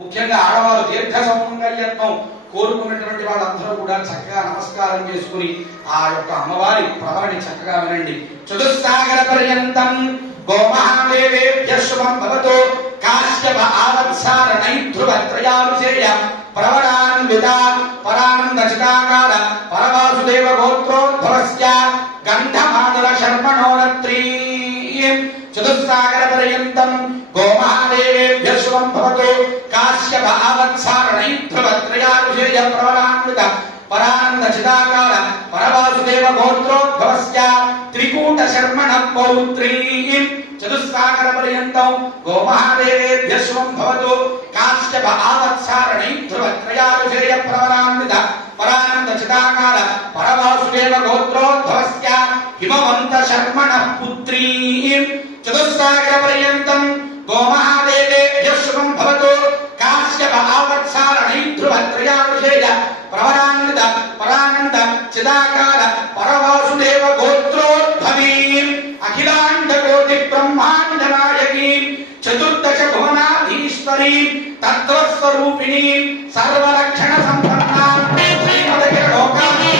ముఖ్యంగా ఆడవారు దీర్ఘ సౌమంగళ్యత్వం కోరుకున్నటువంటి వాళ్ళందరూ కూడా చక్కగా నమస్కారం చేసుకుని ఆ యొక్క అమ్మవారి ప్రవరని చక్కగా వినండి. చతుస్సాగర పర్యంతం గోమహాదేవేభ్య శుభం భవతు కాశ్యప ఆవత్సార నైధ్రువత్రయాభిషేయ ప్రవరాన్విత పరానందచితాకార పరవాసుదేవ గోత్రోద్భవస్య గంధమాదర శర్మణోరత్రీ చతుస్సాగర పర్యంతం గోమహాదేవేభ్య శుభం భవతు కాశ్యప ఆవత్సార నైధ్రువత్రయాభిషేయ ప్రవరాన్విత పరానందచితాకార పరవాసుదేవ గోత్రోద్భవస్య త్రికూట శర్మణ పౌత్రీ చతుస్సాగర పర్యంతం గోమహాదేవేభ్య శుభం భవతు కాశ్యప ఆవత్సార నైధ్రువత్రయాభిషేయ ప్రవరాన్విత పరానందచితాకార పరవాసుదేవ గోత్రోద్భవస్య హిమవంత శర్మణ పుత్రీ చతుస్సాగర పర్యంతం గోమహాదేవేభ్య శుభం భవతు కాశ్యప ఆవత్సార నైధ్రువత్రయాభిషేయ ప్రవరాన్విత పరానంద చిదాకార పరవాసుదేవ గోత్రోద్భవీ అఖిలాండ కోటి బ్రహ్మాండ నాయకీ చతుర్దశ భువనాధీశ్వరీ తత్వస్వరూపిణీ సర్వలక్షణ సంపన్న శ్రీమదగిర లోకాన్ని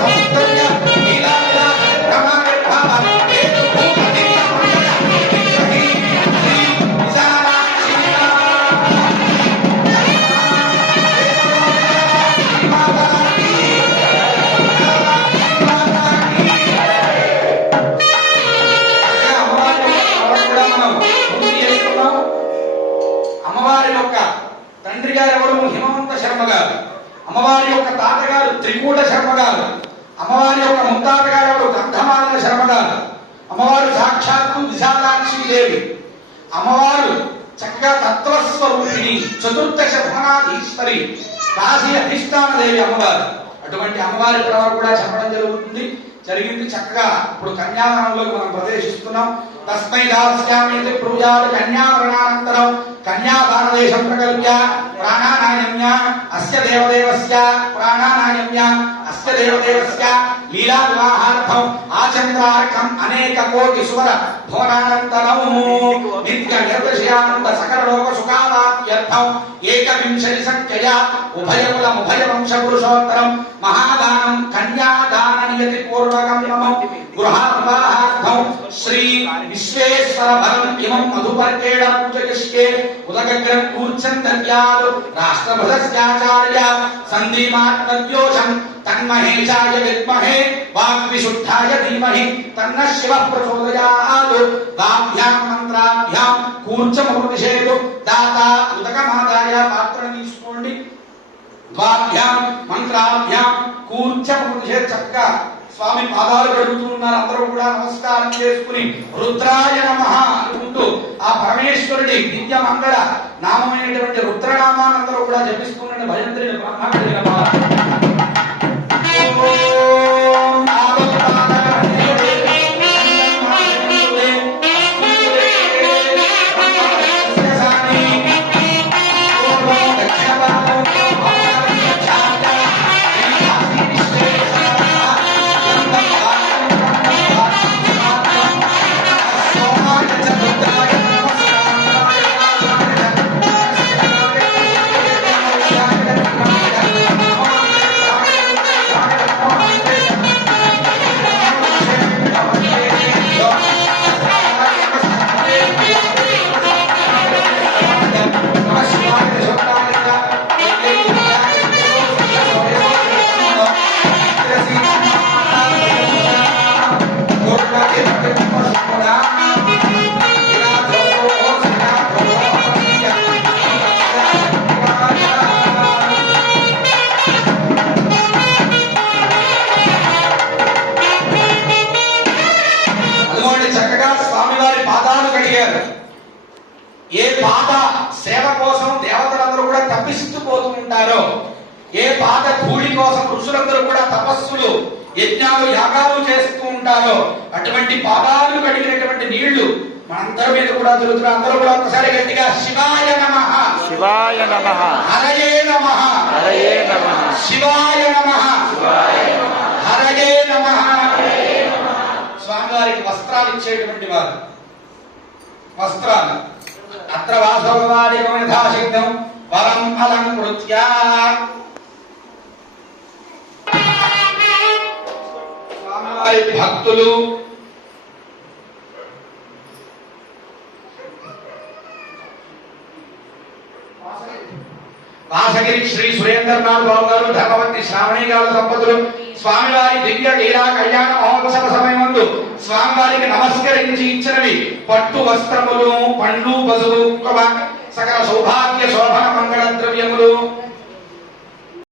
సౌందర్య లీలా విలాస భ్రమావిర్భావ హేతు భూత దివ్య మంగళ విగ్రహీ శ్రీ విశాలాక్షి అమ్మవారి యొక్క తండ్రి గారు ఎవరు? హిమవంత శర్మ గారు. అమ్మవారి యొక్క తాతగారు త్రికూట శర్మ గారు. అమ్మవారి యొక్క ముత్తాత గారు ఎవరు? గంధమాదన శర్మ గారు. అమ్మవారు సాక్షాత్తు విశాలాక్షి దేవి. అమ్మవారు చక్కగా తత్వస్వరూపిణి చతుర్దశ భువనాధీశ్వరి కాశీ అధిష్టాన దేవి అమ్మవారు. అటువంటి అమ్మవారి ప్రవర్ కూడా చెప్పడం జరిగింది చక్కగా. ఇప్పుడు కన్యాదానంలోకి మనం ప్రవేశిస్తున్నాం. తస్మై దాస్యామి ప్రూజాలు కన్యావరణానంతరం కన్యాదాన దేశం ప్రకల్ప్య ప్రాణానాయమ్య అస్య దేవదేవస్య ప్రాణానాయమ్య అస్య దేవదేవస్య లీలా వివాహార్థం ఆచంద్రార్కం అనేక కోటి సువర భవనానంతరం నిత్య నిర్దశయానంద సకల లోక సుఖాదాప్యర్థం ఏకవింశతి సంఖ్యయా ఉభయ వంశ పురుషోత్తరం మహాదానం కన్యాదాన నియతి పూర్వకం ఇమం గృహార్థం శ్రీ విశ్వేశ్వర బలం ఇమం మధుపర్కేణ పూజయిష్యే ఉదకగ్రం కూర్చంతర్యాలు రాష్ట్రభృతస్యాచార్య సంధిమాత్మద్యోషం తన్మహేశాయ విద్మహే వాగ్విశుద్ధాయ ధీమహి తన్నః శివః ప్రచోదయాత్ దాభ్యాం మంత్రాభ్యాం కూర్చమోదిషేతు దాత ఉదకమాదాయ పాత్రను తీసుకోండి. ద్వాభ్యాం మంత్రాభ్యాం కూర్చమోదిషేతు చక్కగా స్వామి పాదాలు కడుగుతున్నారు. అందరూ కూడా నమస్కారం చేసుకుని రుద్రాయ నమః అనుకుంటూ ఆ పరమేశ్వరుడి దివ్య మంగళ నామమైనటువంటి రుద్రనామాన్ని అందరూ కూడా జపిస్తున్న భయంత్రి బ్రహ్మణి నమః. ఏ పాద సేవ కోసం దేవతలందరూ కూడా తప్పిస్తూ పోతూ ఉంటారో, ఏ పాద ధూళి కోసం ఋషులందరూ కూడా తపస్సులు యజ్ఞాలు యాగాలు చేస్తూ ఉంటారో, అటువంటి పాదాలు కడిగినటువంటి నీళ్లు మనందరి మీద కూడా జరుగుతున్నారు. అందరూ కూడా ఒకసారి గట్టిగా శివాయ నమః, శివాయ నమః, హరయే నమః, హరయే నమః, శివాయ నమః, శివాయ నమః, హరయే నమః. స్వామివారికి వస్త్రాలు ఇచ్చేటువంటి వారు వస్త్రాలు అత్ర వాసోవాదికం యథాశక్తం వర అలంకృత్య స్వామివారి భక్తులు వాసగిరి శ్రీ సురేంద్రనాథ్ బాబు గారు, ధర్మవతి శ్రావణి గారు దంపతులు స్వామివారి దివ్య లీలా కళ్యాణ మహోత్సవ సమయమందు స్వామివారికి నమస్కరించి ఇచ్చినవి పట్టు వస్త్రములు, పండ్లు, పసుపు, కుంకుమ, సకల సౌభాగ్య శోభన మంగళ ద్రవ్యములు